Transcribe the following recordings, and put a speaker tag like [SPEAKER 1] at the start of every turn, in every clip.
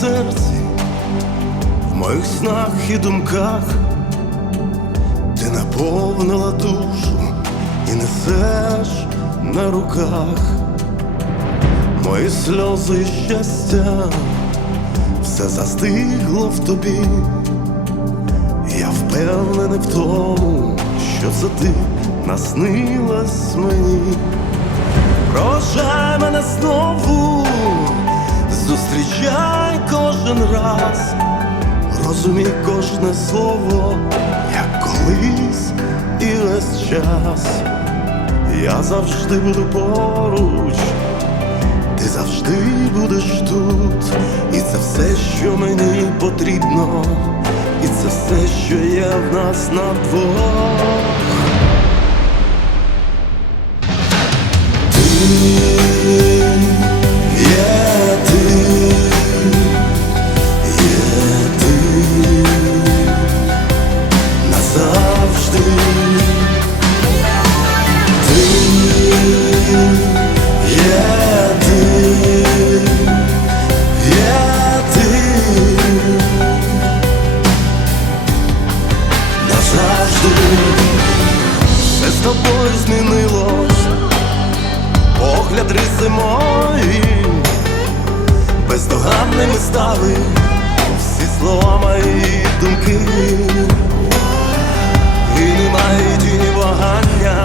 [SPEAKER 1] серці, в моїх снах і думках ти наповнила душу і несеш на руках мої сльози і щастя, все застигло в тобі. Я впевнений в тому, що це ти наснилась мені. Прощай мене знову, зустрічай кожен раз, розумій кожне слово, як колись і весь час. Я завжди буду поруч, ти завжди будеш тут, і це все, що мені потрібно, і це все, що є в нас на двох. Назавжди. Все з тобою змінилось. Погляд риси мої, бездоганними стали всі слова мої думки, і немає тіні вагання,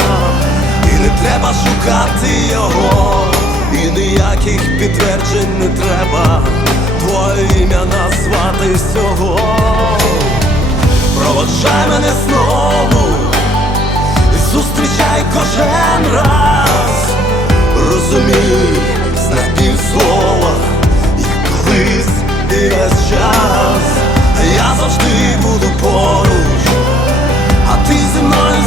[SPEAKER 1] і не треба шукати його, і ніяких підтверджень не треба, твоє ім'я назвати всього. Проводжай мене знову і зустрічай кожен раз. Розумій, знай півслова, як колись і весь час. Я завжди буду поруч, а ти зі мною